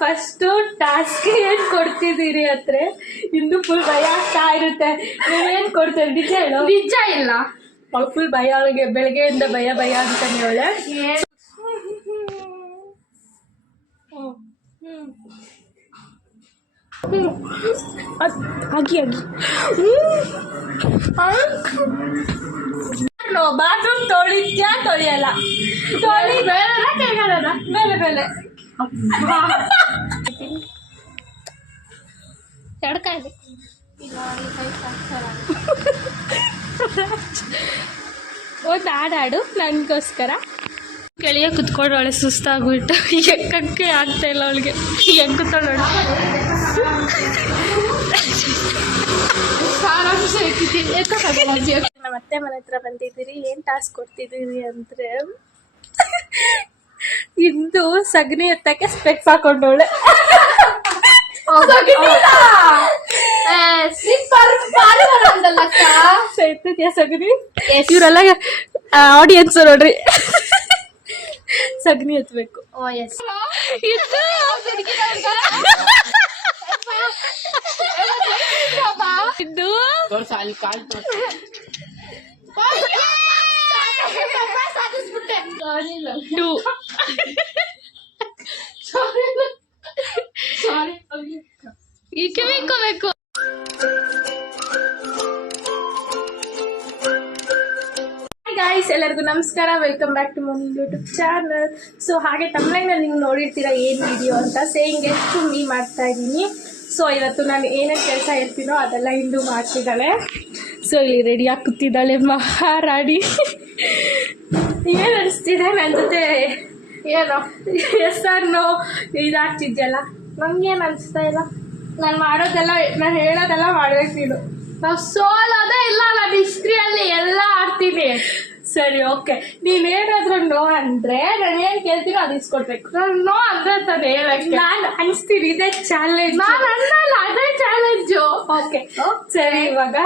First task ಏನ್ ಕೊಡ್ತಿದ್ದೀರಿ ಅಂದ್ರೆ ಇಂದು full ಭಯ ಆಗ್ತಾ ಇರುತ್ತೆ. ನೀವೇನ್ ಕೊಡ್ತೀರಿ ನಿಜ ಹೇಳು. ನಿಜ ಇಲ್ಲ, ಫುಲ್ ಭಯ ಅವಳಿಗೆ, ಬೆಳಗ್ಗೆಯಿಂದ ಭಯ ಭಯ ಅಂತಾನೆ ಅವಳೆ. ಆಗಿ ಬಾತ್ರೂಮ್ ತೊಳಿತ್ಯಾ ತೊಳಿಯಲ್ಲ? ತೊಳಿ ಮೇಲೆ ಮೇಲೆ ಎಡ್ಕಾಯ್ದು ಒಂದು ಹಾಡಾಡು ನನಗೋಸ್ಕರ. ಗೆಳೆಯ ಕುತ್ಕೊಂಡವಳೆ ಸುಸ್ತಾಗ್ಬಿಟ್ಟು, ಎಕ್ಕಕ್ಕೆ ಆಗ್ತಾ ಇಲ್ಲ ಅವಳಿಗೆ, ಎಕ್ಕುತ್ತಾಳೆ. ನಮ್ಮ ಅತ್ತೆ ಮನೆ ಹತ್ರ ಬಂದಿದ್ದೀರಿ. ಏನ್ ಟಾಸ್ಕ್ ಕೊಡ್ತಿದ್ದೀರಿ ಅಂದ್ರೆ ಇಂದು ಸಗಣಿ ಎತ್ತಕ್ಕೆ ಸ್ಪೆಕ್ಸ್ ಹಾಕೊಂಡವಳೆ. ಸಗಣಿ ಇವರೆಲ್ಲ ಆಡಿಯನ್ಸ್ ನೋಡ್ರಿ, ಸಗಣಿ ಎತ್ತಬೇಕು. ಇದು ಈಕೆ ಬೇಕು. ಗೈಸ್, ಎಲ್ಲರಿಗೂ ನಮಸ್ಕಾರ, welcome back to my YouTube channel. So ಹಾಗೆ ತಮ್ಲೈನಲ್ಲಿ ನೀವು ನೋಡಿರ್ತೀರಾ ಏನು ವಿಡಿಯೋ ಅಂತ, ಸೇಯಿಂಗ್ ಎಷ್ಟು ಮೀ ಮಾಡ್ತಾ ಇದ್ದೀನಿ. ಸೊ ಇವತ್ತು ನಾನು ಏನೇನು ಕೆಲಸ ಇರ್ತೀನೋ ಅದೆಲ್ಲ ಇಂದು ಮಾಡ್ತಿದ್ದಾಳೆ. ಸೊ ಇಲ್ಲಿ ರೆಡಿಯಾಗಿ ಕೂತಿದ್ದಾಳೆ ಮಹಾರಾಣಿ. ಏನು ಅನಿಸ್ತಿದೆ ನನ್ನ ಜೊತೆ? ಏನೋ ಹೆಸರು ಇದಾಗ್ತಿದ್ಯಲ್ಲ, ನಮ್ಗೇನು ಅನಿಸ್ತಾ ಇಲ್ಲ. ನಾನು ಮಾಡೋದೆಲ್ಲ, ನಾನು ಹೇಳೋದೆಲ್ಲ ಮಾಡ್ಬೇಕು ನೀನು. ನಾವು ಸೋಲೋದೇ ಇಲ್ಲ, ನಾನು ಹಿಸ್ಟ್ರಿಯಲ್ಲಿ ಎಲ್ಲ ಆಡ್ತೀನಿ. ಸರಿ, ಓಕೆ. ನೀನೇನಾದ್ರೂ ನೋ ಅಂದ್ರೆ ನಾನು ಏನ್ ಕೇಳ್ತೀನೋ ಅದು ಇಸ್ಕೊಡ್ಬೇಕು. ನಾನು ನೋ ಅಂದ್ರೆ ತಾನೆ ಹೇಳಕ್ಕೆ ನಾನು ಅನಿಸ್ತೀನಿ, ಇದೇ ಚಾಲೆಂಜ್. ನಾನು ಅನ್ನಲ್ಲ, ಅದೇ ಚಾಲೆಂಜು. ಓಕೆ ಸರಿ. ಇವಾಗ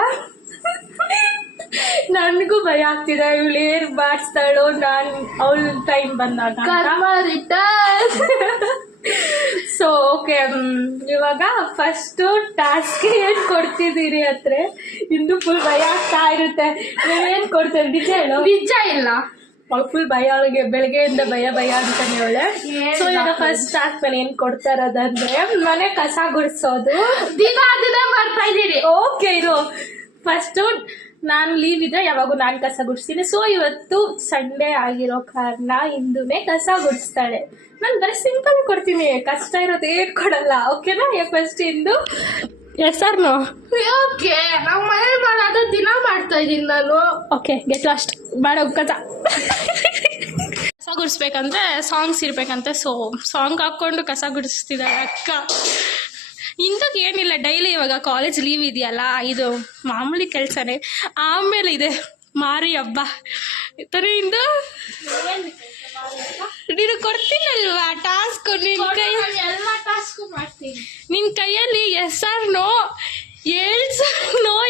ನನ್ಗೂ ಭಯ ಆಗ್ತಿದೆ, ಇವಳು ಏನ್ ಮಾಡಿಸ್ತಾಳೋ ನಾನು ಅವಳ ಟೈಮ್ ಬಂದಾಗ. ಸೊ ಓಕೆ, ಇವಾಗ ಫಸ್ಟ್ ಟಾಸ್ಕ್ ಏನ್ ಕೊಡ್ತಿದ್ದೀರಿ ಅಂದ್ರೆ ಇಂದು ಫುಲ್ ಭಯ ಆಗ್ತಾ ಇರುತ್ತೆ. ನೀವೇನ್ ಕೊಡ್ತೀರಿ ನಿಜ ಹೇಳು. ನಿಜ ಇಲ್ಲ, ಫುಲ್ ಭಯ ಅವಳಿಗೆ, ಬೆಳಗ್ಗೆಯಿಂದ ಭಯ ಭಯ ಅಂತಾನೆ ಅವಳೆ. ಸೊ ಇವಾಗ ಫಸ್ಟ್ ಟಾಸ್ಕ್ ನಾನು ಏನ್ ಕೊಡ್ತಾ ಇರೋದಂದ್ರೆ ಮನೆ ಕಸ ಗುಡಿಸೋದು. ದಿನ ಮಾಡ್ತಾ ಇದ್ದೀರಿ. ಓಕೆ, ಇದು ಫಸ್ಟ್ ನಾನು ಲೀವ್ ಇದ್ರೆ ಯಾವಾಗೂ ನಾನು ಕಸ ಗುಡಿಸ್ತೀನಿ. ಸೊ ಇವತ್ತು ಸಂಡೇ ಆಗಿರೋ ಕಾರಣ ಇಂದುನೇ ಕಸ ಗುಡಿಸ್ತಾಳೆ. ನಾನು ಬರೀ ಸಿಂಪಲ್ ಕೊಡ್ತೀನಿ, ಕಷ್ಟ ಇರೋದು ಏನ್ ಕೊಡಲ್ಲ. ಓಕೆನಾ? ಫಸ್ಟ್ ಇಂದು ಹೆಸರ್ನು. ಓಕೆ, ನಾವು ಮನೇಲಿ ಮಾಡೋದು ದಿನ ಮಾಡ್ತಾ ಇದ್ದೀನಿ ನಾನು. ಓಕೆ, ಗೆಟ್ ಲಾಸ್ಟ್ ಮಾಡೋ ಕಸ. ಕಸ ಗುಡಿಸ್ಬೇಕಂದ್ರೆ ಸಾಂಗ್ಸ್ ಇರ್ಬೇಕಂತೆ. ಸೊ ಸಾಂಗ್ ಹಾಕೊಂಡು ಕಸ ಗುಡಿಸ್ತಿದ್ದಾಳೆ ಅಕ್ಕ. ಇಂಥದ್ದು ಏನಿಲ್ಲ, ಡೈಲಿ ಇವಾಗ ಕಾಲೇಜ್ ಲೀವ್ ಇದೆಯಲ್ಲ, ಇದು ಮಾಮೂಲಿ ಕೆಲಸನೇ. ಆಮೇಲೆ ಇದೆ ಮಾರಿ ಹಬ್ಬ ಇಂದು ನೀನು ಕೊಡ್ತೀನಲ್ವಾ ಟಾಸ್ಕ್, ನಿನ್ ಕೈ ಎಲ್ಲ ಟಾಸ್ಕ್ ಮಾಡ್ತೀನಿ. ನಿನ್ ಕೈಯಲ್ಲಿ ಹೆಸರ್ನೋ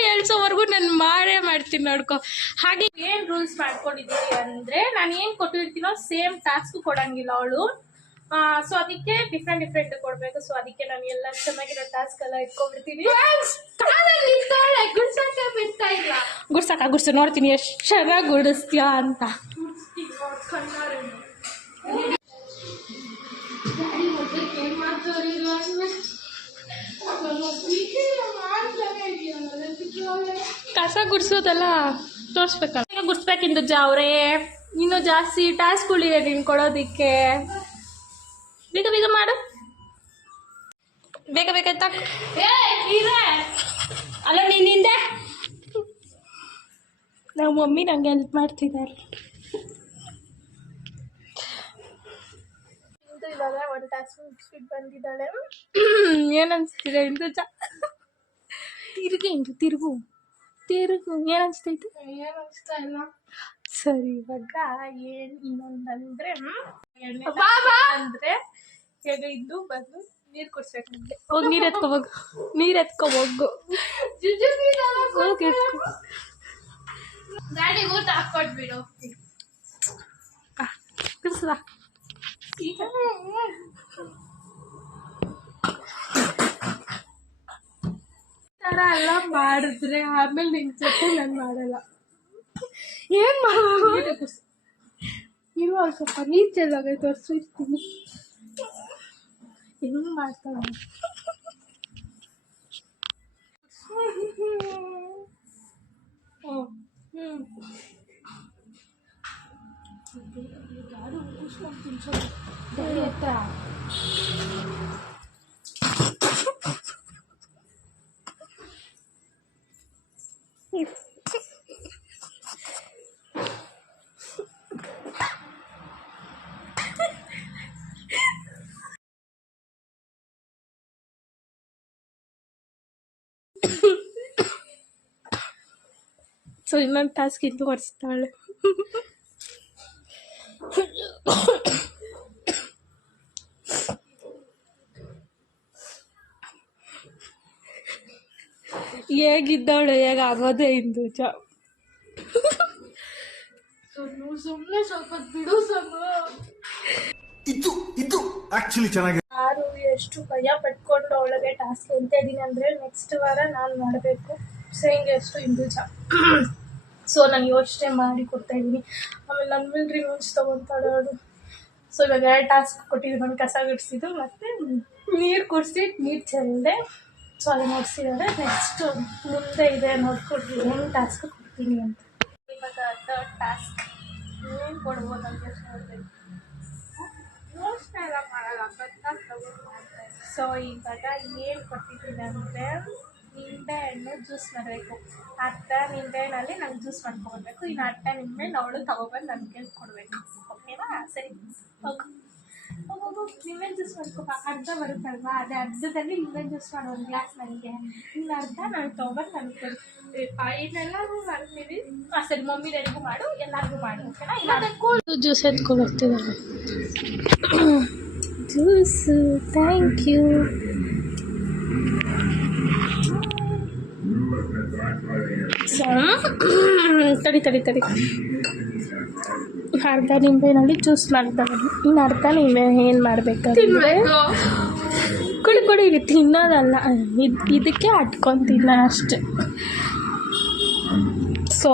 ಹೇಳ್ಸೋವರೆಗೂ ನಾನು ಮಾಡೇ ಮಾಡ್ತೀನಿ, ನೋಡ್ಕೊ. ಹಾಗೆ ಏನ್ ರೂಲ್ಸ್ ಮಾಡ್ಕೊಂಡಿದ್ದೀವಿ ಅಂದ್ರೆ ನಾನು ಏನ್ ಕೊಟ್ಟಿರ್ತೀನೋ ಸೇಮ್ ಟಾಸ್ಕ್ ಕೊಡಂಗಿಲ್ಲ ಅವಳು. ಸೊ ಅದಕ್ಕೆ ಡಿಫ್ರೆಂಟ್ ಕೊಡ್ಬೇಕು. ಸೊ ಅದಕ್ಕೆ ನಾನು ಎಲ್ಲ ಚೆನ್ನಾಗಿರೋ ಟಾಸ್ಕ್ ಎಲ್ಲ ಇಟ್ಕೊಂಡ್ಬಿಡ್ತೀನಿ. ಗುಡ್ಸು ನೋಡ್ತೀನಿ ಎಷ್ಟು ಚೆನ್ನಾಗಿ ಗುಡಿಸ್ತೀಯಾ ಅಂತ. ಕಸ ಗುಡ್ಸೋದೆಲ್ಲ ತೋರಿಸ್ಬೇಕಲ್ಲ, ಗುಡ್ಸ್ಬೇಕಿಂದು ಅವ್ರೆ. ಇನ್ನೂ ಜಾಸ್ತಿ ಟಾಸ್ಕ್ಗಳಿದೆ ನೀನು ಕೊಡೋದಿಕ್ಕೆ. ಬೇಗ ಬೇಗ ಮಾಡು, ಬೇಗ ಬೇಗ ತಕ್ಕ. ಅಲ್ಲ ನೀನಿಂದೆ ನಮ್ಮ ಮಮ್ಮಿ ನಂಗೆ ಹೆಲ್ಪ್ ಮಾಡ್ತಿದ್ದಾರೆ. ಇವಾಗ ಒಂದು ಟಾಸ್ಕ್ ಮುಗಿಸ್ಬಿಟ್ಟು ಬಂದಿದ್ದಾಳೆ. ಏನು ಅನಿಸ್ತಿದೆ ಇಂದು? ತಿರುಗು ಏನು ಅನಿಸ್ತೈತೆ? ಏನು ಅನಿಸ್ತಾ ಇಲ್ಲ. ಸರಿ, ಇವಾಗ ಏನು ಇನ್ನೊಂದಂದ್ರೆ ಅಂದ್ರೆ ಈಗ ಇಂದು ಬಂದು ನೀರು ಕುಡ್ಸ್ಬೇಕು. ನಿಮಗೆ ಹೋಗಿ ನೀರು ಎತ್ಕೋಬೇಕು. ಡ್ಯಾಡಿ ಊಟ ಹಾಕೊಟ್ಬಿಡು. ಕುಡ್ಸದ ಥರ ಎಲ್ಲ ಮಾಡಿದ್ರೆ ಆಮೇಲೆ ನಿನ್ನ ಜೊತೆ ನಾನು ಮಾಡಲ್ಲ. ಏನು ಮಾಡೋದು ಇರುವ ಸ್ವಲ್ಪ ನೀರು ಚೆಲ್ಲಾಗ ತೋರಿಸಿರ್ತೀನಿ ಹೆಂಗೆ ಮಾಡ್ತಾಳೆ. ಯಾರು ಕೂಸ್ಕೊಂಡು ಹತ್ರ ಸೊ ಇನ್ನೊಂದು ಟಾಸ್ಕ್ ಇದ್ದು ಹೊರಿಸ್ತಾಳೆ. ಹೇಗಿದ್ದಾಳು ಹೇಗಾಗೋದೇ ಇಂದು ಸುಮ್ಮನೆ ಸ್ವಲ್ಪ ಬಿಡು ಇದು ಆಕ್ಚುಲಿ ಚೆನ್ನಾಗಿದೆ. ಯಾರು ಎಷ್ಟು ಭಯ ಪಟ್ಕೊಂಡು ಅವಳಿಗೆ ಟಾಸ್ಕ್ ಎಂತ ಇದ್ದೀನಿ ಅಂದರೆ ನೆಕ್ಸ್ಟ್ ವಾರ ನಾನು ಮಾಡಬೇಕು ಸೇಂಗೆ ಎಷ್ಟು ಇಂದೂಜ. ಸೊ ನಾನು ಯೋಚನೆ ಮಾಡಿ ಕೊಡ್ತಾ ಇದ್ದೀನಿ. ಆಮೇಲೆ ನನ್ನ ಮೇಲೆ ರಿವ್ಯೂಸ್ ತೊಗೊತಾಳೆ ಅವಳು. ಸೊ ಇವಾಗ 2 ಟಾಸ್ಕ್ ಕೊಟ್ಟಿದ್ದು, ನಾನು ಕಸ ಗುಡಿಸಿದ್ದು ಮತ್ತು ನೀರು ಕುಡಿಸಿ ನೀರು ಚೆಲ್ಲಿದೆ. ಸೊ ಅದು ನೋಡ್ಸಿದ್ದಾರೆ. ನೆಕ್ಸ್ಟ್ ಮುಂದೆ ಇದೆ ನೋಡ್ಕೊಡ್ರಿ ಏನು ಟಾಸ್ಕ್ ಕೊಡ್ತೀನಿ ಅಂತ. ಇವಾಗ 3rd ಟಾಸ್ಕ್ ಏನು ಕೊಡ್ಬೋದು ಅಂತ ನೋಡ್ಬೇಕು. ಯೋಚನೆ ಎಲ್ಲ ಮಾಡಲ್ಲ, ತಗೊಂಡು ಮಾಡ್ತಾರೆ. ಸೊ ಇವಾಗ ಏನು ಕೊಟ್ಟಿದ್ದೀನಿ ಅಂದರೆ ನಿಂಬೆಹಣ್ಣು ಜ್ಯೂಸ್ ಮಾಡಬೇಕು. 10 ನಿಂಬೆಹಣ್ಣಲ್ಲಿ ನಾನು ಜ್ಯೂಸ್ ಮಾಡ್ಕೊಬೇಕು. ಇನ್ನು 10 ನಿಂಬೆಹಣ್ಣು ಅವಳು ತಗೊಬಂದು ನನಗೆ ಕೊಡಬೇಕು. ಓಕೆನಾ? ಸರಿ ಹೋಗು ಹೋಗು ನಿಂಬೆಹಣ್ಣು ಜ್ಯೂಸ್ ಮಾಡ್ಕೊ. ಅರ್ಧ ಬರುತ್ತಲ್ವಾ, ಅದೇ ಅರ್ಧದಲ್ಲಿ ನಿಂಬೆಹಣ್ಣು ಜ್ಯೂಸ್ ಮಾಡೋ 1 ಗ್ಲಾಸ್ ನನಗೆ, ಇನ್ನು ಅರ್ಧ ನಾನು ತೊಗೊಬಂದು ನನಗೆ ಕೊಡು. ಇದೆಲ್ಲರೂ ಮಾಡ್ತೀವಿ. ಸರಿ ಮಮ್ಮಿದೆಲ್ಲರಿಗೂ ಮಾಡು, ಎಲ್ಲರಿಗೂ ಮಾಡು. ಓಕೆನಾ? ಇಲ್ಲ ಜ್ಯೂಸ್ ಎತ್ಕೊ ಬರ್ತಿದ್ದಾರೆ. Juice thank you. ತಡಿ ಅರ್ಧ ನಿಂಬೆನಲ್ಲಿ ಜ್ಯೂಸ್ ಮಾಡ್ತಾರೆ. ಇನ್ನು ಅರ್ಧ ನಿಂಬೆ ಏನು ಮಾಡಬೇಕಂದ್ರೆ ಕೊಡಿ ಇದು ತಿನ್ನೋದಲ್ಲ, ಇದಕ್ಕೆ ಹಟ್ಕೊಂಡು ಅಷ್ಟೆ. ಸೊ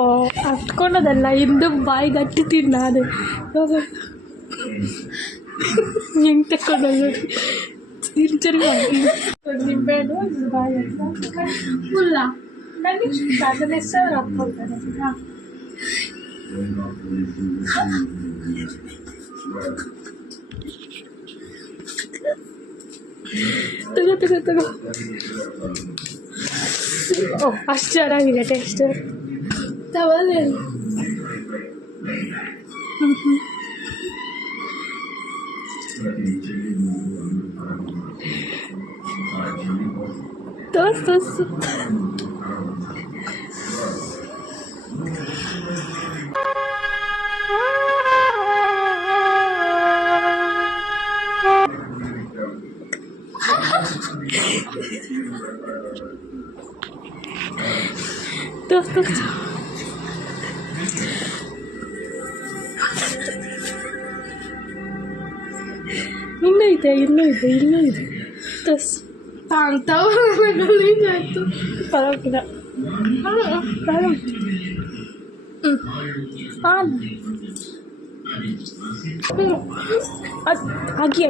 ಹಟ್ಕೊಳೋದಲ್ಲ, ಇಂದು ಬಾಯಿ ಗಟ್ಟಿ ತಿನ್ನೋದು. ಹೆಂಗೆ ತಗೊಂಡು ತಿರ್ಚರಿ ಮಾಡಿ ನಿಂಬೆಹಣ್ಣು ಬಾಯಿ ಫುಲ್ಲ ನನಗೆ ಅದನ್ನೇ ಸರ್ ಹಾಕ್ಕೊಳ್ತಾರೆ. ತಗೋ ಓ ಅಷ್ಟು ಚೆನ್ನಾಗಿದೆ ಟೇಸ್ಟ್. ತವಲ್ಲ ತೋರ್ಸು ಇನ್ನೂ ಇದೆ ತೋರ್ಸು ಆಯಿತು ಪರವಾಗಿಲ್ಲ. ಆಗಿ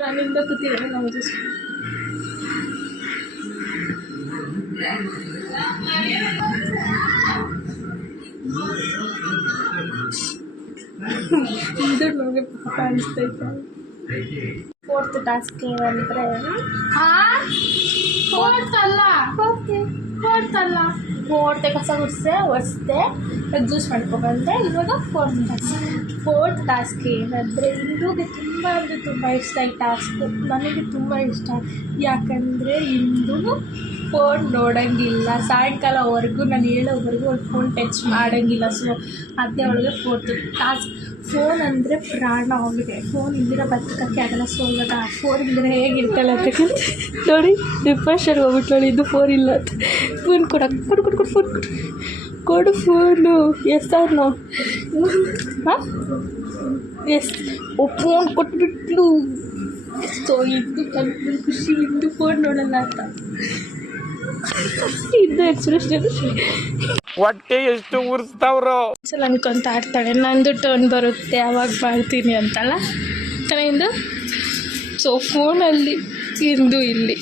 ನಾನಿಂದ ಕೂತಿದ್ದೇನೆ. ನಾವು ಜಸ್ಟ್ ಇದು ನಮಗೆ ಕಾಣಿಸ್ತೈತೆ. 4th ಟಾಸ್ಕ್ ಏನಂದರೆ ಫೋರ್ತ್ ಕಸ ಗುಡಿಸ್ದೆ ಒರೆಸ್ದೆ ಜ್ಯೂಸ್ ಮಾಡ್ಕೊಬಂದೆ. ಇವಾಗ 4th ಟಾಸ್ಕ್ ಏನಂದರೆ ಇಂದುಗೆ ತುಂಬ ಇಷ್ಟ ಈ ಟಾಸ್ಕ್. ನನಗೆ ತುಂಬ ಇಷ್ಟ, ಯಾಕಂದರೆ ಇಂದು ಫೋನ್ ನೋಡೋಂಗಿಲ್ಲ. ಸಾಯಂಕಾಲವರೆಗೂ ನಾನು ಹೇಳೋವರೆಗೂ ಅವ್ಳು ಫೋನ್ ಟಚ್ ಮಾಡೋಂಗಿಲ್ಲ. ಸೊ ಅದೇ ಅವಳಿಗೆ 4th ಟಾಸ್ಕ್. ಫೋನ್ ಅಂದರೆ ಪ್ರಾಣ ಅವಳಿಗೆ. ಫೋನ್ ಇಲ್ದಿರ ಬದುಕೋಕ್ಕೆ ಆಗಲ್ಲ. ಸೊ ಇವಾಗ ಫೋನ್ ಇದ್ದರೆ ಹೇಗಿರ್ತಾಳೆ ಅಂತಕ್ಕಂತ ನೋಡಿ ಡಿಪ್ರೆಷನ್ ಹೋಗ್ಬಿಟ್ಲೋಳಿ. ಇದು ಫೋನ್ ಇಲ್ಲ ಅಂತ ಫೋನ್ ಕೊಡಕ್ಕೆ ಕೊಡು ಫೋನ್ ಕೊಡು ಫೋನು. Yes or no? ಹಾಂ, ಎಸ್. ಫೋನ್ ಕೊಟ್ಬಿಟ್ಲು. ಸೊ ಇದು ಕಲ್ಪನೆ ಖುಷಿ, ಇಂದು ಫೋನ್ ನೋಡೋಣ ಅಂತ ಇದು ಎಕ್ಸ್ಪ್ರೆಷನ್. ಹೊಟ್ಟೆ ಎಷ್ಟು ಉರ್ಸ್ತಾವ್ರೋ. ಸಲ ಅನ್ಕೊಂತ ಆಡ್ತಾಳೆ ನಂದು ಟರ್ನ್ ಬರುತ್ತೆ ಅವಾಗ ಮಾಡ್ತೀನಿ ಅಂತಲ್ಲ ಇಂದು. ಸೊ ಫೋನಲ್ಲಿ ಇಂದು ಇಲ್ಲಿ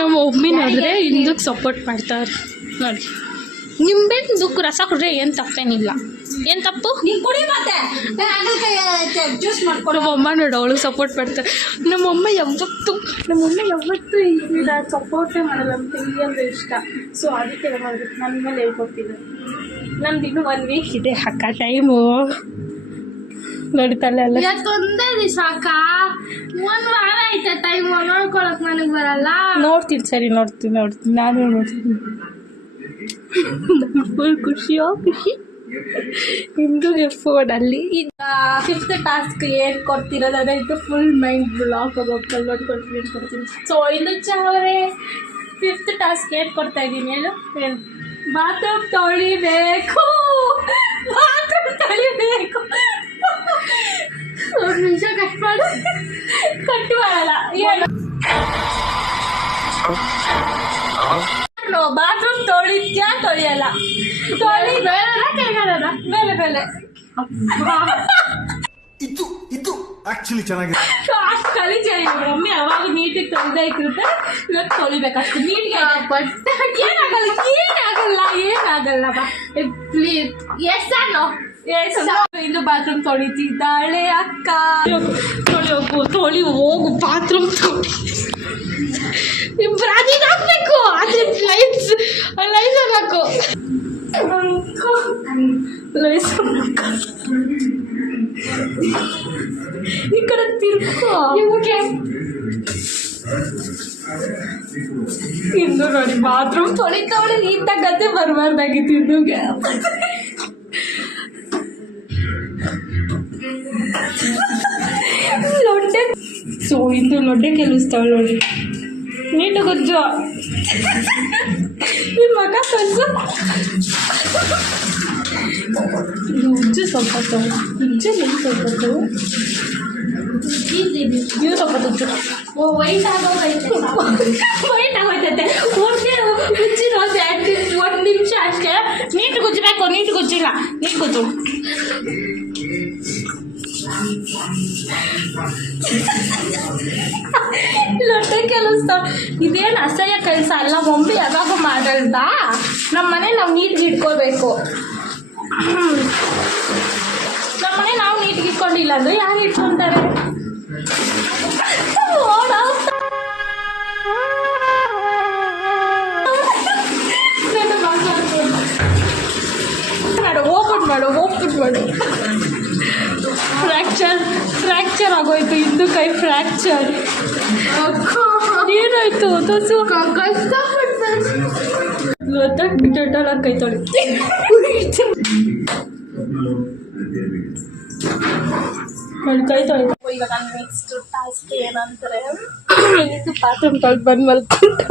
ನಮ್ಮ ಒಮ್ಮಿ ನೋಡಿದ್ರೆ ಇಂದಕ್ಕೆ ಸಪೋರ್ಟ್ ಮಾಡ್ತಾರೆ ನೋಡಿ. ನಿಂಬೆಹಣ್ಣು ರಸ ಕುಡ್ರೆ ಏನು ತಪ್ಪೇನಿಲ್ಲ. ಏನು ತಪ್ಪು? ನಮ್ಮಮ್ಮ ನೋಡಿ ಅವಳು ಸಪೋರ್ಟ್ ಮಾಡ್ತಾರೆ. ನಮ್ಮಮ್ಮ ಯಾವತ್ತೂ ಈಗ ಸಪೋರ್ಟೇ ಮಾಡಲ್ಲ. ನಮ್ಮ ತಂಗಿ ಅಂದರೆ ಇಷ್ಟ. ಸೊ ಅದಕ್ಕೆ ಮಾಡಬೇಕು. ನನ್ನ ಮೇಲೆ ಹೇಳ್ಕೊಡ್ತೀನಿ. ನಮ್ದು ಇನ್ನೂ 1 ವೀಕ್ ಇದೆ ಅಕ್ಕ ಟೈಮು. ನೋಡಿತಲ್ಲ ಅಲ್ಲ ಒಂದೇ ದಿವಸ ಅಕ್ಕ, 1 ವಾರ ಐತೆ ಟೈಮ್ ನೋಡ್ಕೊಳಕ್ ನನಗೆ ಬರಲ್ಲ. ನೋಡ್ತೀನಿ, ಸರಿ ನೋಡ್ತೀನಿ ನಾನು ನೋಡ್ತೀನಿ. ಫುಲ್ ಖುಷಿಯೋ ಖುಷಿ ಹಿಂದೂಗೆ ಫೋನಲ್ಲಿ. ಈಗ 5th ಟಾಸ್ಕ್ ಏನು ಕೊಡ್ತಿರೋದು ಅದಂತೂ ಫುಲ್ ಮೈಂಡ್ ಬ್ಲಾಕ್ ಆಗೋಗ್ತಲ್ಲ. ನೋಡ್ಕೊಡ್ತೀನಿ. ಸೊ ಇಂದು ಅವರೇ 5th ಟಾಸ್ಕ್ ಏನು ಕೊಡ್ತಾ ಇದ್ದೀನಿ ಹೇಳು. ಬಾತ್ರೂಮ್ ತೊಳಿಬೇಕು. ಒಂದು ನಿಮಿಷ ಕಟ್ ಮಾಡು. ಕಟ್ ಮಾಡಲ್ಲ. ಏನು ಬಾತ್ರೂಮ್ ತೊಳಿತ್ಯಾ ತೊಳಿಯಲ್ಲ? ತೊಳಿ ಮೇಲೆ ಇದು ಆಕ್ಚುಲಿ ಚೆನ್ನಾಗಿದೆ. ಅಷ್ಟು ಕಲಿಚಾರಿ ಮಮ್ಮಿ ಅವಾಗ ನೀಟಿಗೆ ತೊಳೆದೇ ಇಟ್ಟಿರುತ್ತೆ. ಇವಾಗ ತೊಳಿಬೇಕಷ್ಟು ನೀಟ್ಗೆ. ಏನಾಗಲ್ಲ ಬಾ ಪ್ಲೀಸ್. Yes no? ಇನ್ನು ಬಾತ್ರೂಮ್ ತೊಳಿತಿದ್ದಾಳೆ ಅಕ್ಕ. ತೊಳಿ ಹೋಗು ಬಾತ್ರೂಮ್ ತೊಳಿ. ಬ್ರಾಜಿಗೆ ಹಾಕ್ಬೇಕು. ಅದ್ರ ಲೈನ್ಸ್ ಹಾಕು. ಈ ಕಡೆ ತಿರ್ಕೋ. ಇಂದು ನೋಡಿ ಬಾತ್ರೂಮ್ ತೊಳಿತಾವಳೆ. ನೀಟಾಗಿ ಗದ್ದೆ ಬರಬಾರ್ದಾಗಿತ್ತು ಇಂದುಗೆ. ಲೊಡ್ಡೆ. ಸೊ ಇಂದು ಲೊಡ್ಡೆ ಕೆಲಸ್ತಾವಳು ನೋಡಿ. ನೀಟು ಗೊಜ್ಜು ನಿಮ್ಮ ಮಗ ತಂದು ಉಜ್ಜು ಸ್ವಲ್ಪ ಉಜ್ಜಲ್ಲಿ ಸ್ವಲ್ಪ ನೀವು ಸ್ವಲ್ಪ ಉಜ್ಜು. ವೈಟ್ ಆಗೋಗೈತೆ. ಉಜ್ಜಿನ 1 ನಿಮಿಷ ಅಷ್ಟೇ. ನೀಟು ಗುಜ್ಜಬೇಕು. ನೀಟು ಗುಜ್ಜಿಲ್ಲ. ನೀಟು ಗುಜ್ಜು. ಲೊಟ್ಟೆ ಕೆಲಸ ಇದೇನು ಅಸಹ್ಯ ಕೆಲಸ ಅಲ್ಲ. ಮಮ್ಮಿ ಯಾವಾಗ ಮಾಡಲ್ದ. ನಮ್ಮ ಮನೆ ನಾವು ನೀಟ್ಗೆ ಇಟ್ಕೋಬೇಕು. ನಮ್ಮ ಮನೆ ನಾವು ನೀಟ್ಗೆ ಇಟ್ಕೊಂಡಿಲ್ಲ ಅಂದರೆ ಯಾರು ಇಟ್ಕೊಂತಾರೆ? ಓಪನ್ ಮಾಡು. ಫ್ರ್ಯಾಕ್ಚರ್ ಆಗೋಯ್ತು. ಇಂದು ಕೈ ಫ್ರ್ಯಾಕ್ಚರ್. ಏನಾಯ್ತು? ತೋಸು ಕಷ್ಟಪಟ್ಟು ಕೈ ತೊಳಿ. ಕೈ ತೊಳಿ. ಇವಾಗ ನೆಕ್ಸ್ಟ್ ಟಾಸ್ಕ್ ಏನಂತಾರೆ, ಇದು ಬಾತ್ರೂಮ್ ತೊಳೆದು ಬಂದು ಮಲ್ಕೊಂಡು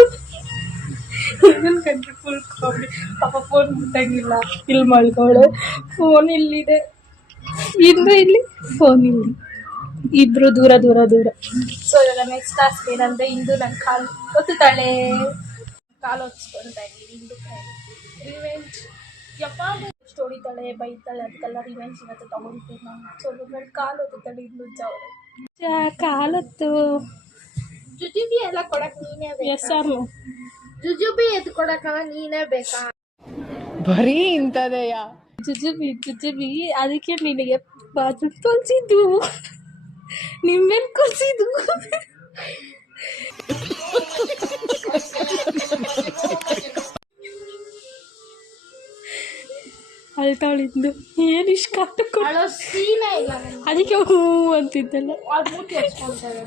ಇದನ್ನು ಕಂಡ್ರೆ ಫುಲ್ ಕಾಮಿಡಿ. ಪಾಪ ಫೋನ್ ಮುಟ್ಟಂಗಿಲ್ಲ. ಇಲ್ಲಿ ಮಲ್ಕೊಳ್ಳೆ. ಫೋನ್ ಇಲ್ಲಿದೆ. ಇಂದು ಇಲ್ಲಿ, ಫೋನ್ ಇಲ್ಲಿ. ಇಬ್ರು ದೂರ. ಸೊ ಇವಾಗ ನೆಕ್ಸ್ಟ್ ಟಾಸ್ಕ್ ಏನಂದರೆ, ಇಂದು ನನ್ನ ಕಾಲು ಒತ್ತುತ್ತಾಳೆ. ಕಾಲು ಹೊತ್ಸ್ಕೊಳ್ತಾ ಇದ್ದೀನಿ ಇಂದು ಕೈ. ರಿವೆಂಜ್ ಯಾವಾಗ ಎಷ್ಟು ಹೊಡಿತಾಳೆ, ಬೈತಾಳೆ, ಅದಕ್ಕೆಲ್ಲ ರಿವೆಂಜ್ ಇವತ್ತು ತಗೊಳ್ತೀನಿ ನಾನು. ಸೊ ಇವಾಗ ಕಾಲು ಹೊತ್ತುತ್ತಾಳೆ ಇಂದು ಅವರು. ಕಾಲೊತ್ತು ಜುಜುಬಿ ಎಲ್ಲ ಕೊಡಕ್ಕೆ ನೀನೇ ಬೇಕಾ? S or no? ಜುಜುಬಿ ಎದ್ದು ಕೊಡಕ್ಕಲ್ಲ ನೀನೇ ಬೇಕಾ? ಬರೀ ಇಂಥದೆಯ ಜುಜುಬಿ ಅದಕ್ಕೆ ನಿನಗೆ ಬಾತ್ರೂಮ್ ತೊಳ್ಸಿದ್ದು, ನಿಮ್ಮೇಲೆ ಕೊಲ್ಸಿದ್ದು. ಅಳ್ತಾಳಿದ್ದು ಏನು ಇಷ್ಟು ಕಟ್ಟುಕೊಂಡು ಸೀನೇ ಇಲ್ಲ. ಅದಕ್ಕೆ ಹೂ ಅಂತಿದ್ದಲ್ಲ. ಅದು ಮೂತಿ ಹಚ್ಕೊಂತಾರೆ.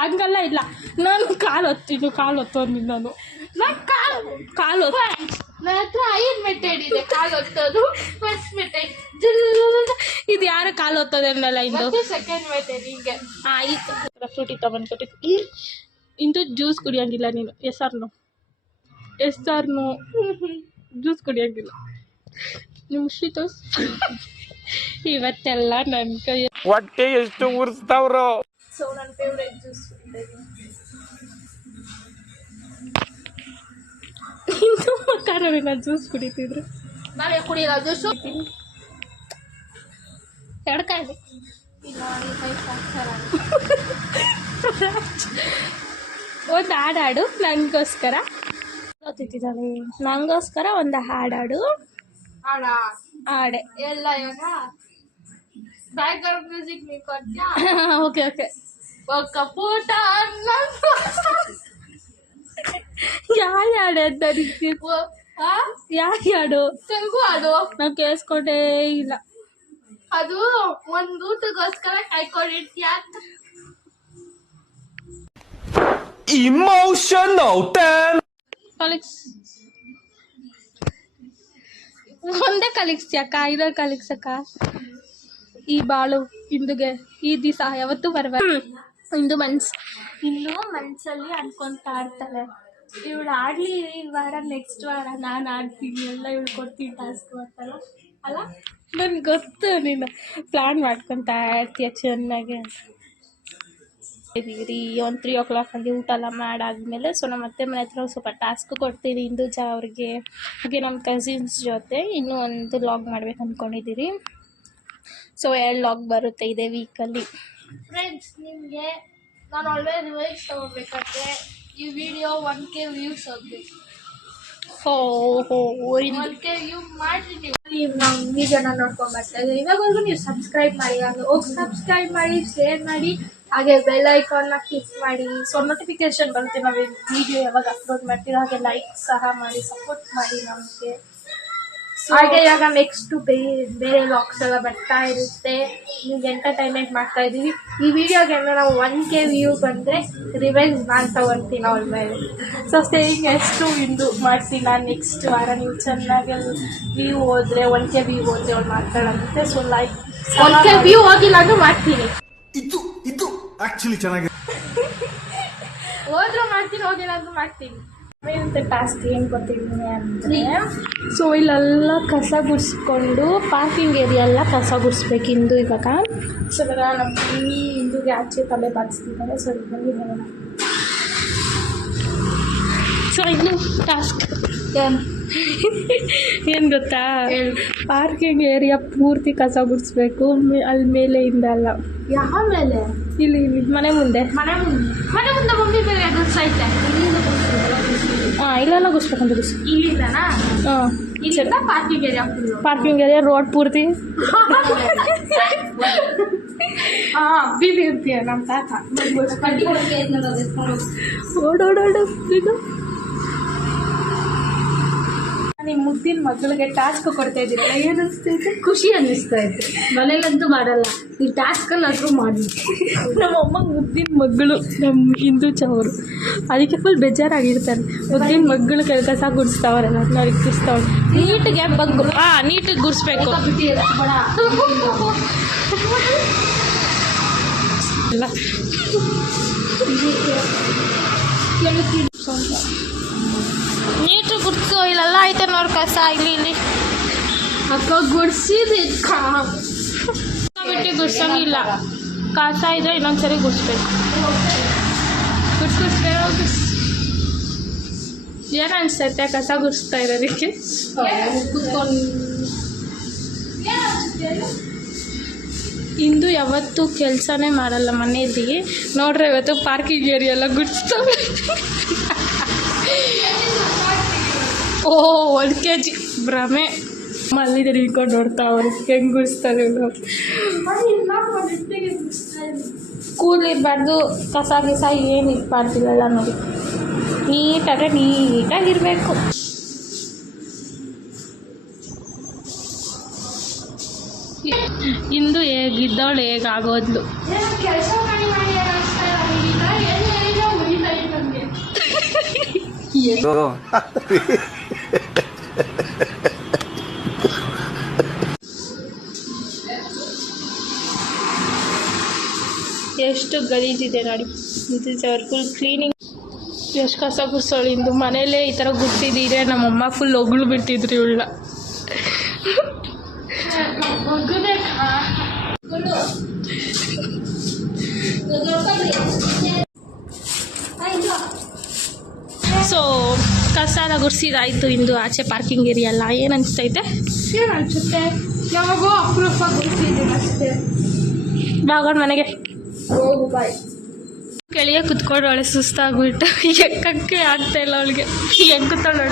ಹಂಗಲ್ಲ ಇಲ್ಲ. ನಾನು ಕಾಲು ಹೊತ್ತೋದು ನಾನು. ಕಾಲು ನನ್ನ ಹತ್ರ 5 ಮೆಥಡ್ ಇದೆ ಕಾಲು ಹೊತ್ತೋದು. ಫಸ್ಟ್ ಮೆಥಡ್ ಇದು ಯಾರು ಕಾಲು ಹೊತ್ತೋದು ಅನ್ನಲ್ಲ. ಇದು ಸೆಕೆಂಡ್ ಮೆಥಡ್ ಹಿಂಗೆ. ಆಯ್ತು. ಫ್ರೂಟಿ ತಗೊಂಡ್ಕೊಟ್ಟಿದ್ದು ಇಂದು ಜ್ಯೂಸ್ ಕುಡಿಯೋಂಗಿಲ್ಲ ನೀನು ಎಸ್ಸಾರ್ನು ಜ್ಯೂಸ್ ಕುಡಿಯೋಂಗಿಲ್ಲ ನಿಮ್ಮ ಶ್ರೀತೋಸ್ ಇವತ್ತೆಲ್ಲ ನನ್ನ ಕೈ ಹೊಟ್ಟೆ ಎಷ್ಟು ಉರ್ಸ್ತಾವ್ರೋ. ಸೊ ನನ್ನ ಫೇವ್ರೆಟ್ ಜ್ಯೂಸ್ ಇಂದು ಮಕ್ಕಳವಿನ ಜ್ಯೂಸ್ ಕುಡಿತಿದ್ರು. ನಾವೇ ಕುಡಿಯಲ್ಲ ಜ್ಯೂಸು. ಎರಡು ಕಾಯಿಲೆ ಇಲ್ಲ ಈ ಕೈ ಸಾಕ್ಸಲ್ಲ. ಒಂದು ಹಾಡಾಡು ನನಗೋಸ್ಕರ. ಗೊತ್ತಿದ್ದಾನೆ ನನಗೋಸ್ಕರ ಒಂದು ಹಾಡಾಡು. ಆಡ ಹಾಡೆ ಎಲ್ಲ ಇವಾಗ ಬ್ಯಾಕ್ಗ್ರೌಂಡ್ ಮ್ಯೂಸಿಕ್ ನೀವು ಕೊಡ್ತೀಯಾ? Okay okay. ಒಕ್ಕ ಪೂಟ ಯಾವ ಹಾಡು ಅಂತ ಯಾವ ಹಾಡು ತೆಲುಗು ಅದು ನಾವು ಕೇಳಿಸ್ಕೊಂಡೇ ಇಲ್ಲ. ಅದು ಒಂದು ಊಟಗೋಸ್ಕರ ಕಾಯ್ಕೊಂಡಿರ್ತೀಯ ಅಂತ. Emotional damn. ಕಲಿಕ್ಸ್ ಒಂದೇ ಕಲಿಕ್ಸ್ಯಾಕ ಐದರ್ ಕಲಿಕ್ಸಕ್ಕ ಈ ಬಾಳು ಇಂದುಗೆ ಈ ದಿವಸ ಯಾವತ್ತೂ ಬರಬಾರ್ದು. ಇಂದು ಮನ್ಸಲ್ಲಿ ಅನ್ಕೊಂತಾ ಇರ್ತಾಳೆ ಇವಳು ಆಡ್ಲಿ ಈ ವಾರ ನೆಕ್ಸ್ಟ್ ವಾರ ನಾನು ಆಡ್ತೀನಿ ಎಲ್ಲ ಇವಳು ಕೊಡ್ತೀನಿ ಟಾಸ್ಕ್ ಮಾಡ್ತಾಳ ಅಲ್ಲ. ನನ್ಗೆ ಗೊತ್ತು ನೀನು ಪ್ಲ್ಯಾನ್ ಮಾಡ್ಕೊತಾ ಇರ್ತೀಯ ಚೆನ್ನಾಗಿ ಅಂತ. ಇದೀರಿ ಒಂದು 3 o'clock ಹಂಗೆ ಊಟ ಎಲ್ಲ ಮಾಡಾದ್ಮೇಲೆ ಸೊ ನಮ್ಮ ಅತ್ತೆ ಮನೆ ಹತ್ರ ಸ್ವಲ್ಪ ಟಾಸ್ಕ್ ಕೊಡ್ತೀನಿ ಇಂದುಜಾ ಅವ್ರಿಗೆ, ಹಾಗೆ ನಮ್ಮ ಕಸಿನ್ಸ್ ಜೊತೆ ಇನ್ನೂ ಒಂದು ಲಾಗ್ ಮಾಡ್ಬೇಕು ಅಂದ್ಕೊಂಡಿದ್ದೀರಿ. ಸೊ 2 ಲಾಗ್ ಬರುತ್ತೆ ಇದೇ ವೀಕಲ್ಲಿ. ಫ್ರೆಂಡ್ಸ್, ನಿಮಗೆ ನಾನು ಒಳ್ಳೆ ರಿವೈಸ್ ತೊಗೋಬೇಕಾದ್ರೆ ಈ ವಿಡಿಯೋ 1K ವ್ಯೂಸ್ ಹೋಗ್ಬೇಕು. 1K ವ್ಯೂ ಮಾಡಿರಿ ನೀವು ನಮ್ಮ ವಿಡಿಯೋನ ನೋಡ್ಕೊಂಡು ಬರ್ತಾ ಇದ್ದೀವಿ. ಇವಾಗವರೆಗೂ ನೀವು ಸಬ್ಸ್ಕ್ರೈಬ್ ಮಾಡಿ, ಹಾಗೆ ಹೋಗಿ ಸಬ್ಸ್ಕ್ರೈಬ್ ಮಾಡಿ, ಶೇರ್ ಮಾಡಿ, ಹಾಗೆ ಬೆಲ್ ಐಕಾನ್ನ ಕ್ಲಿಕ್ ಮಾಡಿ. ಸೊ ನೋಟಿಫಿಕೇಶನ್ ಬರುತ್ತೆ ನಾವು ವಿಡಿಯೋ ಯಾವಾಗ ಅಪ್ಲೋಡ್ ಮಾಡ್ತೀವಿ. ಹಾಗೆ ಲೈಕ್ ಸಹ ಮಾಡಿ, ಸಪೋರ್ಟ್ ಮಾಡಿ ನಮಗೆ. ಹಾಗೆ ಇವಾಗ ನೆಕ್ಸ್ಟ್ ಬೇರೆ ಲಾಕ್ಸ್ ಎಲ್ಲ ಬರ್ತಾ ಇರುತ್ತೆ, ನಿಮ್ಗೆ ಎಂಟರ್ಟೈನ್ಮೆಂಟ್ ಮಾಡ್ತಾ ಇದ್ದೀವಿ. ಈ ವಿಡಿಯೋಗೆ ನಾವು 1K ವ್ಯೂ ಬಂದರೆ ರಿವೆಂಜ್ ನಾನು ತಗೊಳ್ತೀನಿ ಅವಳ ಮೇಲೆ. ಸೊ ಸೇವಿಂಗ್ ಎಷ್ಟು ಇಂದು ಮಾಡ್ತೀನಿ ನಾನು ನೆಕ್ಸ್ಟ್ ವಾರ. ನೀವು ಚೆನ್ನಾಗಿ ವ್ಯೂ ಹೋದರೆ 1K ವ್ಯೂ ಹೋದರೆ ಅವಳು ಮಾತಾಡೋಗುತ್ತೆ. ಸೊ ಲೈಕ್ 1K ವ್ಯೂ ಹೋಗಿಲ್ಲ ಅಂದ್ರೂ ಮಾಡ್ತೀನಿ. ಇದು ಆಕ್ಚುಲಿ ಚೆನ್ನಾಗಿದೆ. ಹೋದ್ರೂ ಮಾಡ್ತೀನಿ, ಹೋಗಿಲ್ಲ ಅಂದ್ರೂ ಮಾಡ್ತೀನಿ. ಏನಂತ ಟಾಸ್ಕ್ ಏನು ಗೊತ್ತಿದ್ದೀನಿ ಅಂದರೆ, ಸೊ ಇಲ್ಲೆಲ್ಲ ಕಸ ಗುಡಿಸ್ಕೊಂಡು ಪಾರ್ಕಿಂಗ್ ಏರಿಯಾ ಎಲ್ಲ ಕಸ ಗುಡಿಸ್ಬೇಕು ಇಂದು ಇವಾಗ. ಸೊ ಇವಾಗ ನಮ್ಮ ಮಮ್ಮಿ ಇಂದುಗೆ ಆಚೆ ತಲೆ ಬಾಚಿಸ್ತಿದ್ದಾರೆ. ಸೊ ಬನ್ನಿ ಹೋಗೋಣ. ಸೊ ಇನ್ನು ಟಾಸ್ಕ್ ಏನು ಗೊತ್ತಾ, ಪಾರ್ಕಿಂಗ್ ಏರಿಯಾ ಪೂರ್ತಿ ಕಸ ಗುಡಿಸ್ಬೇಕು. ಅಲ್ಲಿ ಮೇಲೆಯಿಂದ ಅಲ್ಲ, ಯಾವ ಮೇಲೆ? ಇಲ್ಲಿ ಮನೆ ಮುಂದೆ ಮನೆ ಮುಂದೆ ಮಮ್ಮಿ ಮೇಲೆ ಗುಡ್ಸೈತೆ. ಹಾಂ ಇಲ್ಲೆಲ್ಲ ಗುಡಿಸ್ಬೇಕಂತ ಇಲ್ಲಿಂದನಾ? ಹಾಂ ಇಲ್ಲಿಂದ parking area full. Parking area road ಪೂರ್ತಿ ಬಿಬಿ ಇರ್ತೀಯ ನಮ್ಮ ತಾತ ಓಡೋಡೋಡು ಈಗ. ನಿಮ್ಮ ಮುದ್ದಿನ ಮಗಳಿಗೆ ಟಾಸ್ಕ್ ಕೊಡ್ತಾ ಇದ್ದೀರಿ, ಏನು ಅನಿಸ್ತೈತೆ? ಖುಷಿ ಅನ್ನಿಸ್ತಾ ಇತ್ತು. ಮನೇಲಂತೂ ಮಾಡಲ್ಲ, ಈ ಟಾಸ್ಕಲ್ಲಿ ಆದರೂ ಮಾಡಿ. ನಮ್ಮ ಅಮ್ಮಂಗೆ ಮುದ್ದಿನ ಮಗಳು ನಮ್ಮ ಇಂದುಜಾ ಅವರು, ಅದಕ್ಕೆ ಫುಲ್ ಬೇಜಾರಾಗಿರ್ತಾರೆ. ಮುದ್ದಿನ ಮಗಳು ಕಸ ಗುಡಿಸ್ತಾವ್ರಲ್ಲ ಅವ್ರಿಗೆ ಗುಡಿಸ್ತಾವ್ರು. ನೀಟಿಗೆ ನೀಟಿಗೆ ಗುಡಿಸ್ಬೇಕು ಎಲ್ಲ. ನೀಟು ಗುಡ್ಸು, ಇಲ್ಲೆಲ್ಲ ಐತೆ ನೋಡಿ ಕಸ ಇಲ್ಲಿ ಅಕ್ಕ ಗುಡ್ಸಿದಿ ಬಿಟ್ಟು ಗುಡ್ಸಂಗಿಲ್ಲ. ಕಸ ಇದ್ರೆ ಇನ್ನೊಂದ್ಸರಿ ಗುಡಿಸ್ಬೇಕು. ಏನು ಅನಿಸ್ತೈತೆ ಕಸ ಗುಡಿಸ್ತಾ ಇರೋದಕ್ಕೆ? ಇಂದು ಯಾವತ್ತೂ ಕೆಲಸನೇ ಮಾಡಲ್ಲ ಮನೆಯಲ್ಲಿ. ನೋಡ್ರೆ ಇವತ್ತು ಪಾರ್ಕಿಂಗ್ ಏರಿಯಾ ಎಲ್ಲ ಗುಡಿಸ್ತಾವೆ. ಓ 1 kg ಭ್ರಮೆ. ಮಲ್ಲಿದೆ ನಿಂತ್ಕೊಂಡು ನೋಡ್ತಾ ಅವ್ರು ಹೆಂಗೆ ಗುಡಿಸ್ತಾರೆ. ಕೂಲ್ ಇರಬಾರ್ದು, ಕಸ ಗಿಸ ಏನು ಇರಬಾರ್ದಿಲ್ಲ ನೋಡಿ. ನೀಟಾಗಿರಬೇಕು. ಇಂದು ಹೇಗಿದ್ದವಳು ಹೇಗಾಗೋದ್ಲು. ಕೆಲಸ ಮಾಡಿ ನಮಗೆ ಎಷ್ಟು ಗಲೀಜಿದೆ ನೋಡಿ. ಇದು ಫುಲ್ ಕ್ಲೀನಿಂಗ್. ಎಷ್ಟು ಕಸ ಗುಡ್ಸೋಳು ಇಂದು ಮನೇಲೇ ಈ ಥರ ಗುಡ್ಸಿದ್ದೀರೆ ನಮ್ಮಮ್ಮ ಫುಲ್ ಒಗ್ಳು ಬಿಟ್ಟಿದ್ರು ಇವಳ. ಸೊ ಕಸ ಎಲ್ಲ ಗುಡ್ಸಿದಾಯ್ತು. ಇಂದು ಆಚೆ ಪಾರ್ಕಿಂಗ್ ಏರಿಯಾ ಅಲ್ಲ, ಏನು ಅನಿಸ್ತೈತೆ? ಏನು ಅನ್ಸುತ್ತೆ, ಯಾವಾಗೋ ಅಪ್ರೂಫ ಗೊತ್ತಿದ್ದೀನಿ ಅಷ್ಟೇ. ಬಾಗೋಣ ಮನೆಗೆ. ಹೋಗು ಬಾಯ್. ಕೆಳಗೆ ಕುತ್ಕೊಂಡು ಒಳ್ಳೆ ಸುಸ್ತಾಗ್ಬಿಟ್ಟು ಎಕ್ಕಕ್ಕೆ ಆಗ್ತಾ ಇಲ್ಲ ಅವಳಿಗೆ. ಎಗ್ಗುತ್ತಾಳು.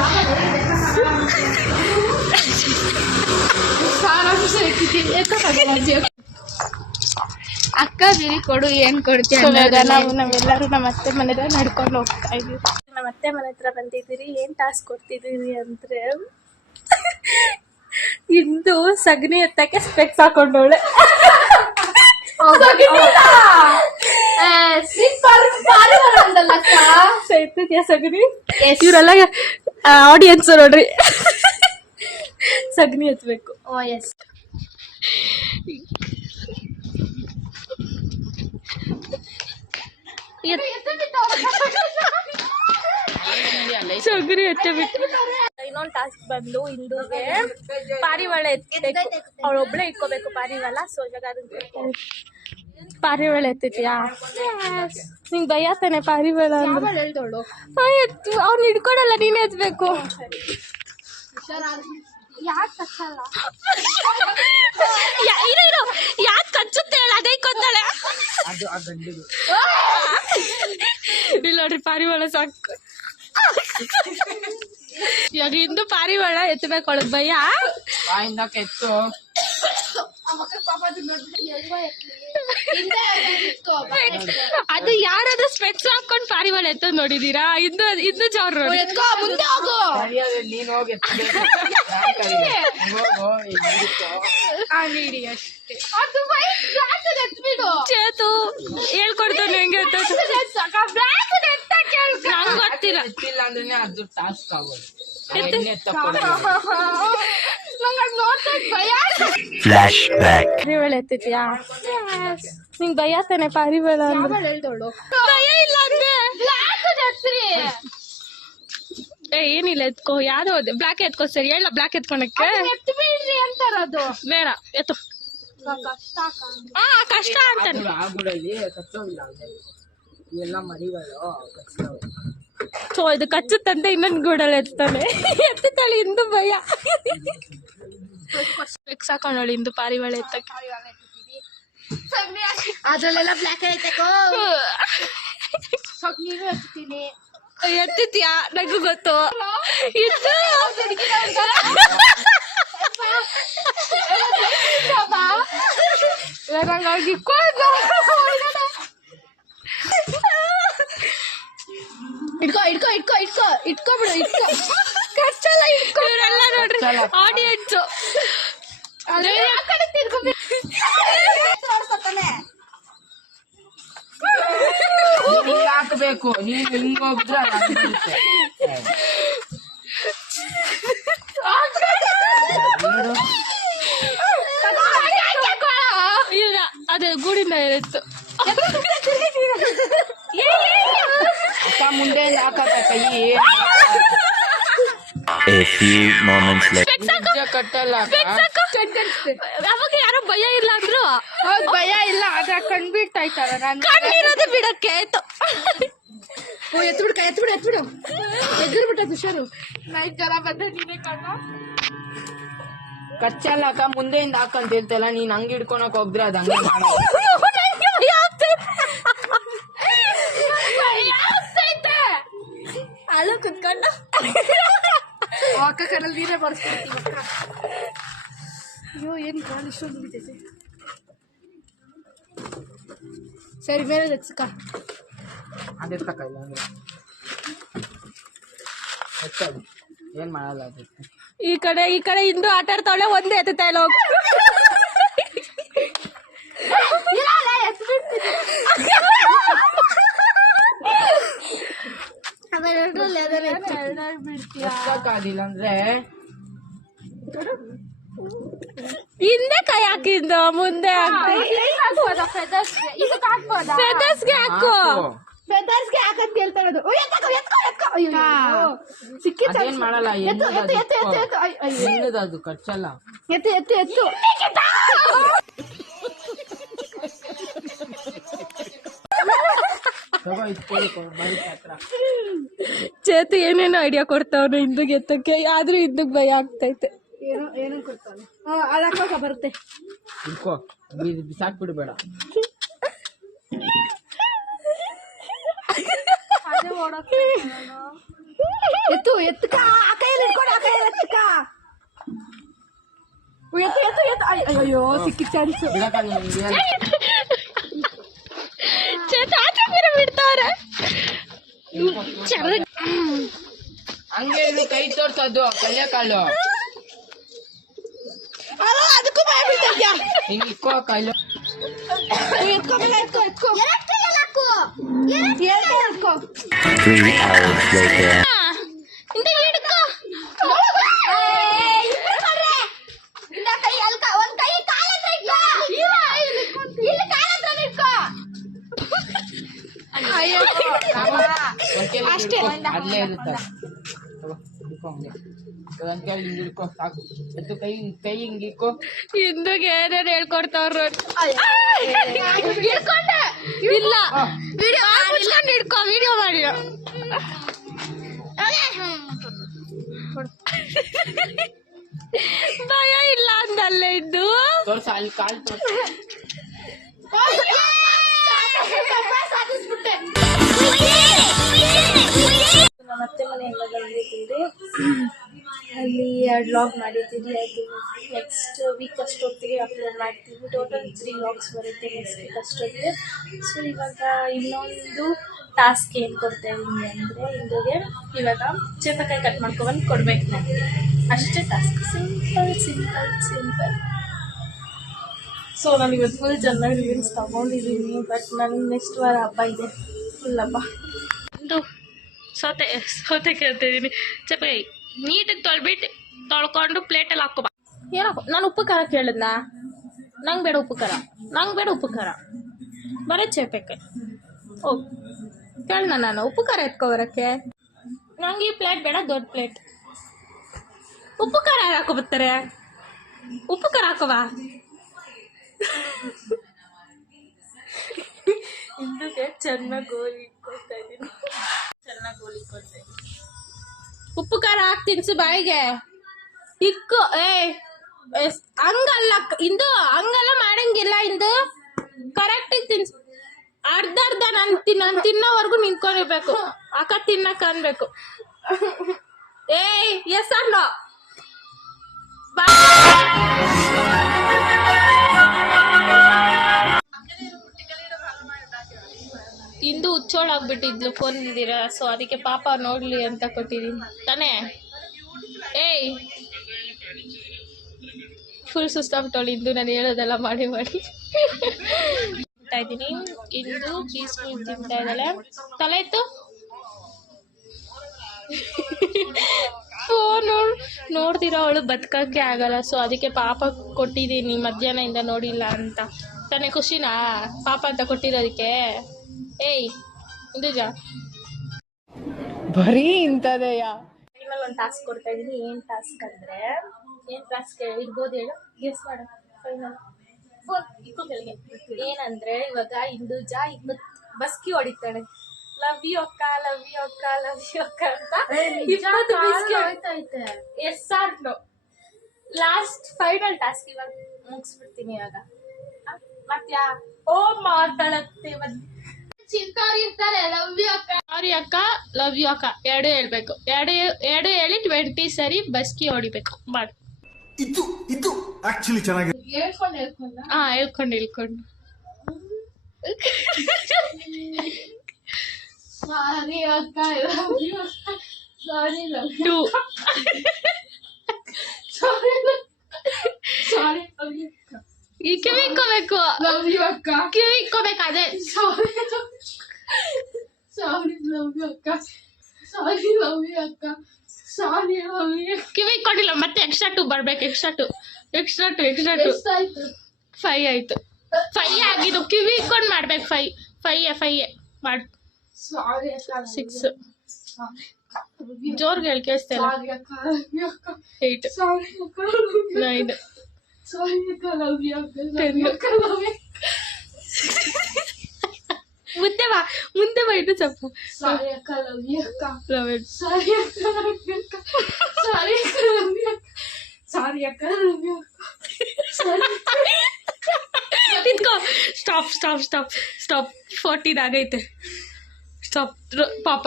ಅಕ್ಕ ಬಿರಿ ಕೊಡು, ಏನ್ ಕೊಡ್ತೀಯ? ನಾವೆಲ್ಲರೂ ನಮ್ಮ ಅತ್ತೆ ಮನೆದ ನಡ್ಕೊಂಡು ಹೋಗ್ತಾ ಇದೀವಿ. ನಮ್ಮ ಅತ್ತೆ ಮನೆ ಹತ್ರ ಬಂದಿದ್ದೀರಿ. ಏನ್ ಟಾಸ್ಕ್ ಕೊಡ್ತಿದ್ದೀವಿ ಅಂದ್ರೆ ಇಂದು ಸಗಣಿ ಎತ್ತಕ್ಕೆ ಸ್ಪೆಕ್ಸ್ ಹಾಕೊಂಡವಳೆ. ಎತ್ತಿದ್ಯಾ ಸಗಣಿ? ಇವರೆಲ್ಲ ಆಡಿಯನ್ಸ್ ನೋಡ್ರಿ. ಸಗಣಿ ಎತ್ತಬೇಕು. ಸಗಣಿ ಎತ್ತಬಿಟ್ಟು ಇನ್ನೊಂದು ಟಾಸ್ಕ್ ಬಂದು ಇಂದುಗೆ ಪಾರಿವಾಳ ಎತ್ತಬೇಕು. ಅವಳೊಬ್ಳೆ ಇಟ್ಕೋಬೇಕು ಪಾರಿವಾಳ. ಸೊ ಇವಾಗ ಅದನ್ನ ಪಾರಿವಾಳ ಎತ್ತಿದ್ಯಾ? ನಿಂಗೆ ಭಯ ತಾನೆ ಪಾರಿವಾಳ ಅಂದ್ರೆ? ಎತ್ತು. ಅವ್ನು ಹಿಡ್ಕೊಡಲ್ಲ, ನೀನೇ ಎತ್ಬೇಕು. ಯಾಕೆ ಕಚ್ಚಲ್ಲ? ಯಾಕೆ ಕಚ್ಚುತ್ತೆ ಹೇಳ? ಅದೇ ಕೊಂದಾಳೆ. ಇಲ್ಲ ನೋಡ್ರಿ, ಪಾರಿವಾಳ ಸಾಕು. ಇವಾಗ ಇಂದು ಪಾರಿವಾಳ ಎತ್ತಬೇಕು. ಅವಳಿಗೆ ಭಯ. ಎತ್ತು ಅದು ಯಾರಾದ್ರೂ ಸ್ಪೆಕ್ಸ್ ಹಾಕೊಂಡು ಪಾರಿವಾಳ ಎತ್ತ ನೋಡಿದೀರಾ? ಇನ್ನು ಜೋರ್ ನೋಡಿ. ನೀನ್ ಹೋಗಿ ಚೇತು ಹೇಳ್ಕೊಡ್ತಾನೆ ಹೆಂಗೆ ನಂಗೆ ಗೊತ್ತಿಲ್ಲ. ಎತ್ತಿಲ್ಲ ಅಂದ್ರೆ ಅದು ಟಾಸ್ಕ್ ಆಗೋದು. ಪಾರಿವಾಳ ಎತ್ತಿದ್ಯಾ? ನಿಂಗೆ ಭಯ ತಾನೆ ಪಾರಿವಾಳ ಅಂದ್ರೆ? ಭಯ ಇಲ್ಲ ಅಂದ್ರೆ ಏನಿಲ್ಲ, ಎತ್ಕೋ. ಯಾವ್ದೋ ಬ್ಲಾಕ್ ಎತ್ಕೋ. ಸರಿ ಹೇಳ, ಬ್ಲಾಕ್ ಎತ್ಕೊಳಕ್ಕೆ ಅಂತಾರದು ಬೇಡ. ಎತ್ತು. ಕಷ್ಟ ಅಂತಾನೆ. ಆಗುಡಲ್ಲಿ ಕಚ್ಚೋಗಿಲ್ಲ ಇವೆಲ್ಲ ಮರಿಗಳು ಕಚ್ಚೋದು. ಸೊ ಇದು ಕಚ್ಚುತ್ತಂತೆ ಇನ್ನೊಂದು ಗೂಡಲ್ಲಿ ಎತ್ತಾನೆ. ಎತ್ತಾಳೆ ಇಂದು ಭಯ. ಸ್ಪೆಕ್ಸ್ ಹಾಕೊಂಡವಳು ಇಂದು ಪಾರಿವಾಳ ಎತ್ತಕ್ಕೆ. ಅದ್ರಲ್ಲೆಲ್ಲ ಬ್ಲಾಕ್ ಐತಕೋ. ನೀನು ಎತ್ತೀನಿ. ಎತ್ತಿದ್ಯಾ? ನಂಗೂ ಗೊತ್ತು. ಇದು ಇಟ್ಕೊಬಿಡು. ಕಚ್ಚಲ್ಲ. ಇವರೆಲ್ಲ ನೋಡ್ರಿ ಆಡಿಯನ್ಸ್. ಹಿಂಗ್ ಹಾಕ್ಬೇಕು. ನೀನ್ ಹಿಂಗ್ ಹೋಗಿದ್ರೆ ಇಲ್ಲ, ಅದು ಗೂಡಿಂದ ಇರುತ್ತೆ. ಮುಂದೆ ಹಾಕತ್ತ ಕೈ. A few moments later. ಕಟ್ಟಲ್ಲ. ಅವಾಗ ಯಾರೋ ಭಯ ಇಲ್ಲ ಅಂದ್ರು. ಹೌದು, ಭಯ ಇಲ್ಲ. ಅದ್ರ ಕಣ್ಬಿಡ್ತಾಯ್ತಲ್ಲ. ನಾನು ಕಣ್ಣಿರೋದು ಬಿಡಕ್ಕೆ ಆಯ್ತು. ಎತ್ಬಿಡು ಎದ್ಬಿಟ್ಟ ಹುಷಾರು. ನೈಟ್ ಜನ ಬಂದ್ರೆ ನೀನೇ ಕಣ್ಣ. ಕಚ್ಚಲ್ಲ ಅಕ್ಕ, ಮುಂದೆಯಿಂದ ಹಾಕಂತ ಹೇಳ್ತಲ್ಲ. ನೀನ್ ಹಂಗ್ ಹಿಡ್ಕೊಳಕ್ ಹೋದ್ರೆ ಅದ್ ಹಂಗೆ ಮಾಡೋ. ಅಲ್ಲ ಕುತ್ಕೊಂಡು ಅಕ್ಕ ಕಣ್ಣಲ್ಲಿ ನೀರೇ ಬರ್ಸ್ಕೊಡ್ತೀವಿ ಅಕ್ಕ. ಅಯ್ಯೋ ಏನು ಕಾಲು ಇಷ್ಟೊಂದು ಬಿದ್ದೈತೆ. ಸರಿ, ಬೇರೆ ಎತ್ಸಕ್ಕ. ಅದೇ ತಕಲ್ಲ ಅಂದ್ರೆ ಹೆಚ್ಚದು ಏನ್ ಮಾಡಲ್ಲ. ಅದು ಈ ಕಡೆ ಇಂದು ಆಟ ಆಡ್ತಾವಳೆ. ಒಂದೇ ಎತ್ತುತ್ತಾ ಇಲ್ಲ. ಎತ್ತಕ್ಕಾಗಿಲ್ಲ ಅಂದ್ರೆ ಹಿಂದೆ ಕೈ ಹಾಕಿದ್ದು ಮುಂದೆ ಫೆದರ್ಸ್ಗೆ ಹಾಕು. ಫೆದರ್ಸ್ಗೆ ಹಾಕಂತ ಹೇಳ್ತಾ ಇರೋದು. ಅಯ್ಯೋ ಸಿಕ್ಕಿ ಅದೇನ್ ಮಾಡಲ್ಲ ಎತ್ತು ಎತ್ತು ಎತ್ತು ಎತ್ತು ಎತ್ತು ಅಯ್ಯೋ ಹೆಣ್ಣದು ಅದು ಕಚ್ಚಲ್ಲ. ಎತ್ತು ಎತ್ತು ಎತ್ತು ತಗೋ ಇಟ್ಕೊಳ್ಳಿಕೊ ಬರೀ ಹತ್ರ. ಚೇತು ಏನೇನೋ ಐಡಿಯಾ ಕೊಡ್ತಾವ್ರು ಹಿಂದಕ್ಕೆ ಎತ್ತಕ್ಕೆ, ಆದ್ರೂ ಹಿಂದಕ್ಕೆ ಭಯ ಆಗ್ತೈತೆ. ಏನೋ ಕೊಡ್ತಾನೆ. ಅಳಕ್ಕ ಬರುತ್ತೆ. ಇಟ್ಕೋ ಬಿಸಾಕ್ಬಿಡ್ಬೇಡ. ಅದೇ ಓಡೋಕೆ ಎತ್ತು ಎತ್ತಕ ಆ ಕೈಯಲ್ಲಿ ಇಟ್ಕೊಂಡು ಆ ಕೈಯಲ್ಲಿ ಎತ್ತಕ ಎತ್ತು ಎತ್ತು ಎತ್ತು ಅಯ್ಯೋ ಸಿಕ್ಕಿ ಚಾನ್ಸ್. ಬಿಡಕ್ಕಾಗಲ್ಲ ನಿಂಗೆ. ಚೇತು ಆಚೆ ಬೇರೆ ಬಿಡ್ತಾವ್ರೆ. ಹಂಗೆ ಇದು ಕೈ ತೋರ್ಸೋದು ಕಲ್ಯಕಾಲು. ಅದಕ್ಕೂ ಭಯ ಬೀಳ್ತಿದ್ಯಾ? ಹಿಂಗ್ ಇಕ್ಕೋ ಕಾಲು. ಎತ್ಕೋಬೇಡ ಎತ್ಕೋ ಎತ್ಕೋ ಎತ್ಕೋ 3 hours later. ಅಷ್ಟೇ ಅಲ್ಲೇ ಇರುತ್ತೆ. ತಗೋ ಇಟ್ಕೋ ಹಂಗೆ. ಒಂದ್ ಕೈ ಹಿಂಗ್ ಇಟ್ಕೋ ಸಾಕು. ಎತ್ತು ಕೈ ಕೈ ಹಿಂಗ್ ಇಕ್ಕೋ. ಹಿಂದಕ್ಕೆ ಏನೇನು ಹೇಳ್ಕೊಡ್ತಾವ್ರು. ಇಲ್ಲ ಹಿಡ್ಕೊ ವಿಡಿಯೋ ಮಾಡಿ. ಭಯ ಇಲ್ಲ ಅಂದಲ್ಲೇ ಇದ್ದು. ತೋರ್ಸ ಅಲ್ಲಿ ಕಾಲ್ ತೋರ್ಸ. ನಮ್ಮ ಅತ್ತೆ ಮನೆಯಿಂದ ಬಂದಿದ್ದೀರಿ. ಅಲ್ಲಿ 2 ವ್ಲಾಗ್ ಮಾಡಿದ್ದೀವಿ. ಅದು ನೆಕ್ಸ್ಟ್ ವೀಕ್ ಅಷ್ಟೊತ್ತಿಗೆ ಅಪ್ಲೋಡ್ ಮಾಡ್ತೀವಿ. ಟೋಟಲ್ 3 ವ್ಲಾಗ್ಸ್ ಬರುತ್ತೆ ನೆಕ್ಸ್ಟ್ ವೀಕ್ ಅಷ್ಟೊತ್ತಿಗೆ. ಸೊ ಇವಾಗ ಇನ್ನೊಂದು ಟಾಸ್ಕ್ ಏನು ಕೊಡ್ತಾ ಇದ್ದೀನಿ ಅಂದರೆ ಇಂದುಗೆ ಇವಾಗ ಚೇಪಕಾಯಿ ಕಟ್ ಮಾಡ್ಕೊಬಂದು ಕೊಡ್ಬೇಕು ನನಗೆ. ಅಷ್ಟೇ task. Simple simple simple. So ನಾನು ಇವತ್ತು ಫುಲ್ ಚೆನ್ನಾಗಿ ರಿವ್ಯೂಸ್ ತಗೊಂಡಿದ್ದೀನಿ. ಬಟ್ ನನಗೆ ನೆಕ್ಸ್ಟ್ ವಾರ ಹಬ್ಬ ಇದೆ, ಫುಲ್ ಹಬ್ಬ. ಇದು ಸೌತೆ ಕೇಳ್ತಿದ್ದೀನಿ. ಚಪಾಯಿ ನೀಟಾಗಿ ತೊಳ್ಕೊಂಡು ಪ್ಲೇಟಲ್ಲಿ ಹಾಕೋ. ಏನೋ ನಾನು ಉಪ್ಪು ಖಾರ ಕೇಳಿದ್ನಾ? ನಂಗೆ ಬೇಡ ಉಪ್ಪು ಖಾರ, ಬರೀ ಚೇಪೆಕಾಯಿ. ಓ ಕೇಳ್ದ ನಾನು ಉಪ್ಪು ಖಾರ ಎತ್ಕೊಬರಕ್ಕೆ. ನಂಗೆ ಈ ಪ್ಲೇಟ್ ಬೇಡ, ದೊಡ್ಡ ಪ್ಲೇಟ್. ಉಪ್ಪು ಖಾರ ಯಾರು ಹಾಕೊಬರ್ತಾರೆ? ಉಪ್ಪು ಖಾರ ಹಾಕೋವಾ? ಇಂದುಗೆ ಚೆನ್ನಾಗಿ ಗೋಲಿ ಇಟ್ಕೊಳ್ತಾ ಇದ್ದೀನಿ. ಉಪ್ಪು ಖಾರ ಹಾಕಿ ತಿನ್ಸು ಬಾಯಿಗೆ. ಇಕ್ಕು ಹಂಗಲ್ಲ ಇಂದು, ಹಂಗೆಲ್ಲ ಮಾಡಂಗಿಲ್ಲ ಇಂದು. ಕರೆಕ್ಟಾಗಿ ತಿನ್ಸು. ಅರ್ಧ ನಾನು ತಿನ್ನೋವರೆಗೂ ನಿಂತ್ಕೊಂಡಿರ್ಬೇಕು. ಅಕ್ಕ ತಿನ್ನಕ್ಕ ಅನ್ಬೇಕು. ಎಸ್ ಅನ್ನೋ ಇಂದು ಹುಚ್ಚೋಳಾಗ್ಬಿಟ್ಟಿದ್ಲು ಫೋನ್ ಇಲ್ದಿರ. ಸೊ ಅದಕ್ಕೆ ಪಾಪ ನೋಡ್ಲಿ ಅಂತ ಕೊಟ್ಟಿದ್ದೀನಿ ತಾನೇ. ಫುಲ್ ಸುಸ್ತಾಗ್ಬಿಟ್ಟವಳು ಇಂದು ನಾನು ಹೇಳೋದೆಲ್ಲ ಮಾಡಿ ತಿಂತಾ ಇದ್ದೀನಿ. ಇಂದು ಪೀಸ್ಫುಲ್ ತಿಂತಾ ಇದ್ದಾಳೆ. ತಲೆ ಇತ್ತು ಫೋನು ನೋಡ್ದಿರೋ ಅವಳು ಬದುಕಕ್ಕೆ ಆಗಲ್ಲ. ಸೊ ಅದಕ್ಕೆ ಪಾಪ ಕೊಟ್ಟಿದ್ದೀನಿ, ಮಧ್ಯಾಹ್ನದಿಂದ ನೋಡಿಲ್ಲ ಅಂತ ತಾನೇ. ಖುಷಿನಾ ಪಾಪ ಅಂತ ಕೊಟ್ಟಿರೋದಕ್ಕೆ? ಇಂದುಜ ಬರೀ ಇಂಥದೆಯ. ಫೈನಲ್ ಒಂದು ಟಾಸ್ಕ್ ಕೊಡ್ತಾ ಇದ್ದೀನಿ. ಏನು ಟಾಸ್ಕ್ ಅಂದರೆ ಏನು ಟಾಸ್ಕ್ ಇರ್ಬೋದು ಹೇಳು, ಗೆಸ್ ಮಾಡು. ಫೈನಲ್ ಫೋನ್ ಇಕ್ಕೋ ಕೆಳಗೆ. ಏನಂದರೆ ಇವಾಗ ಇಂದುಜ ಬಸ್ಕಿ ಹೊಡಿತಾಳೆ. ಲವ್ ಯು ಅಕ್ಕ ಲವ್ ಯು ಅಕ್ಕ ಲವ್ ಯು ಅಕ್ಕ ಅಂತ 20 ಬಿಸ್ಕಿ. Yes or no. Last final task ಇವಾಗ ಮುಗಿಸ್ಬಿಡ್ತೀನಿ. ಇವಾಗ ಮತ್ಯಾ ಓ ಮಾತಾಡತ್ತೆ ಚಿಂತವ್ರು ಇರ್ತಾರೆ. ಲವ್ ಯು ಅಕ್ಕ, ಸಾರಿ ಅಕ್ಕ, ಲವ್ ಯು ಅಕ್ಕ ಎರಡು ಹೇಳ್ಬೇಕು. ಎರಡು ಹೇಳಿ 20 ಸರಿ ಬಸ್ಕಿ ಹೊಡಿಬೇಕು. ಮಾಡಿ ಇದು ಆಕ್ಚುಲಿ ಚೆನ್ನಾಗಿದೆ. ಹೇಳ್ಕೊಂಡು ಸಾರಿ ಅಕ್ಕ love you sorry love you 2 ಸಾರಿ ಲವ್ ಯು ಈ ಕಿವಿ ಇಕ್ಕೋಬೇಕು. ಲವ್ ಯು ಅಕ್ಕ ಕಿವಿ ಇಕ್ಕೋಬೇಕು. ಅದೇ ಸಾರಿ ಲವ್ ಯು ಅಕ್ಕ ಸಾರಿ ಲವ್ ಯು ಅಕ್ಕ ಸಾರಿ ಲವ್ ಯು. ಕಿವಿ ಇಕ್ಕೊಂಡಿಲ್ಲ ಮತ್ತೆ ಎಕ್ಸ್ಟ್ರಾ 2 ಬರ್ಬೇಕು. ಎಕ್ಸ್ಟ್ರಾ 2 ಎಷ್ಟಾಯ್ತು? 5 ಆಯ್ತು. 5 ಆಗಿದ್ದು ಕಿವಿ ಇಕ್ಕೊಂಡು ಮಾಡ್ಬೇಕು. 5 ಮಾಡು. ಸಾರಿ ಅಕ್ಕ 6 ಜೋರ್ಗೆ ಹೇಳಿ ಕೇಳಿಸ್ತಾ ಇಲ್ಲ. ಸಾರಿ ಅಕ್ಕ love you ಅಕ್ಕ 8 ಸಾರಿ ಅಕ್ಕ 9 ಸಾರಿ ಅಕ್ಕ love you ಅಕ್ಕ 10 ಅಕ್ಕ love you ಮುಂದೆ ಬಾ ಇನ್ನು ಸ್ವಲ್ಪ. ಸಾರಿ ಅಕ್ಕ love you ಅಕ್ಕ 11 ಸಾರಿ ಅಕ್ಕ love you ಅಕ್ಕ ಸಾರಿ ಅಕ್ಕ love you ಅಕ್ಕ ಸಾರಿ ಅಕ್ಕ love you ಅಕ್ಕ ಸಾರಿ ನಿಂತ್ಕೋ. ಸ್ಟಾಪ್ 14 ಆಗೈತೆ. ಸ್ಟಾಪ್ ಪಾಪ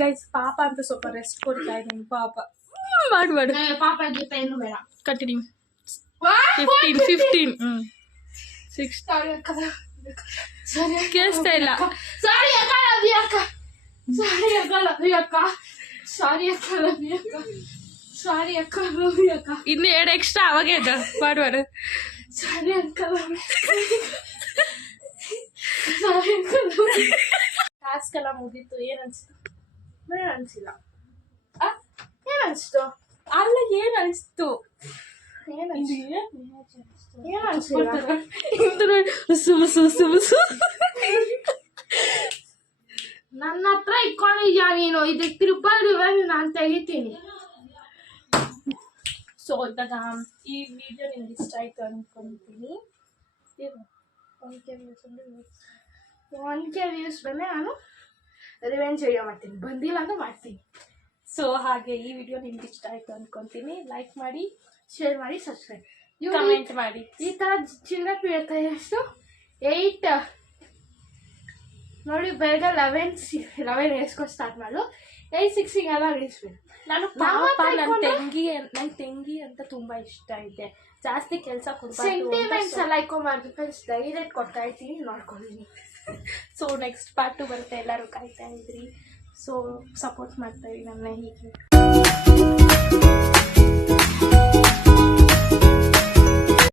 ಗೈಸ್ ಪಾಪ ಅಂತ ಸ್ವಲ್ಪ ರೆಸ್ಟ್ ಕೊಡ್ತಾ ಇದ್ದೀನಿ ಪಾಪ. ಮಾಡು ಪಾಪ ಜೊತೆ ಏನು ಬೇಡ ಕಂಟಿನ್ಯೂ. 15 6 ಸಾರಿ ಅಕ್ಕ ಸಾರಿ ಅಕ್ಕ ಕೇಳಿಸ್ತಾ ಇಲ್ಲ. ಸಾರಿ ಅಕ್ಕ love you ಅಕ್ಕ ಸಾರಿ ಅಕ್ಕ love you ಅಕ್ಕ ಸಾರಿ ಅಕ್ಕ love you ಅಕ್ಕ ಸಾರಿ ಅಕ್ಕ love you ಅಕ್ಕ ಇನ್ನು 2 ಎಕ್ಸ್ಟ್ರಾ ಅವಾಗೇ ಇದ್ದ ಮಾಡು. ಸಾರಿ ಅಕ್ಕ love you ಸಾರಿ ಅಕ್ಕ love you ಟಾಸ್ಕ್ ಎಲ್ಲ ಮುಗೀತು. ಏನ್ ಅನ್ಸ್ತು? ಬೇಡ ಅನ್ಸಿಲ್ಲ ಏನ್ ಅನ್ಸ್ತು ಅಲ್ಲ ಏನ್ ಅನ್ಸ್ತು? ಏನ್ ಅನ್ಸಿಲ್ಲ ನನ್ನ ಹತ್ರ ಇಟ್ಕೊಂಡಿದ್ಯಾ ನೀನು ಇದಕ್ಕೆ ಟ್ರಿಪಲ್ ರಿವೆಂಜ್ ನಾನು ತೆಗಿತೀನಿ. ಸೊ ಇವಾಗ ಈ ವಿಡಿಯೋ ನಿಮ್ಗೆ ಇಷ್ಟ ಆಯ್ತು ಅನ್ಕೊಂತೀನಿ. 1K ವ್ಯೂಸ್ ಬಂದ್ರೆ ನಾನು ರಿವೆಂಜ್ ವಿಡಿಯೋ ಮಾಡ್ತೀನಿ, ಬಂದಿಲ್ಲ ಅಂದ್ರೆ ಮಾಡ್ತೀನಿ. ಸೊ ಹಾಗೆ ಈ ವಿಡಿಯೋ ನಿಮ್ಗೆ ಇಷ್ಟ ಆಯ್ತು ಅನ್ಕೊಂತೀನಿ. ಲೈಕ್ ಮಾಡಿ, ಶೇರ್ ಮಾಡಿ, ಸಬ್ಸ್ಕ್ರೈಬ್, ಕಮೆಂಟ್ ಮಾಡಿ. ಈ ಥರ ಚಿಲ್ಲರೆ ಬೀಳ್ತಾ ಎಷ್ಟು 8 ನೋಡಿ ಬೇಗ 11 ಎಸ್ಕೊ ಸ್ಟಾರ್ಟ್ ಮಾಡು. 8-6 ಇಳಿಸ್ಬೇಕು. ನಾನು ಪಾಪ ನನ್ ತಂಗಿ ಅಂತ ತುಂಬಾ ಇಷ್ಟ ಇದೆ. ಜಾಸ್ತಿ ಕೆಲಸ ಸೆಂಟಿಮೆಂಟ್ಸ್ ಎಲ್ಲ ಇಟ್ಕೊಂಬಾರ್ದು ಫ್ರೆಂಡ್ಸ್, ಡೈರೆಕ್ಟ್ ಕೊಡ್ತಾ ಇರ್ತೀನಿ, ನೋಡ್ಕೊಂಡಿನಿ. ಸೊ ನೆಕ್ಸ್ಟ್ ಪಾರ್ಟ್ 2 ಬರುತ್ತೆ, ಎಲ್ಲರೂ ಕಾಯ್ತಾ ಇದ್ರಿ. ಸೊ ಸಪೋರ್ಟ್ ಮಾಡ್ತಾ ಇರಿ ನನ್ನ ಹೀಗೆ.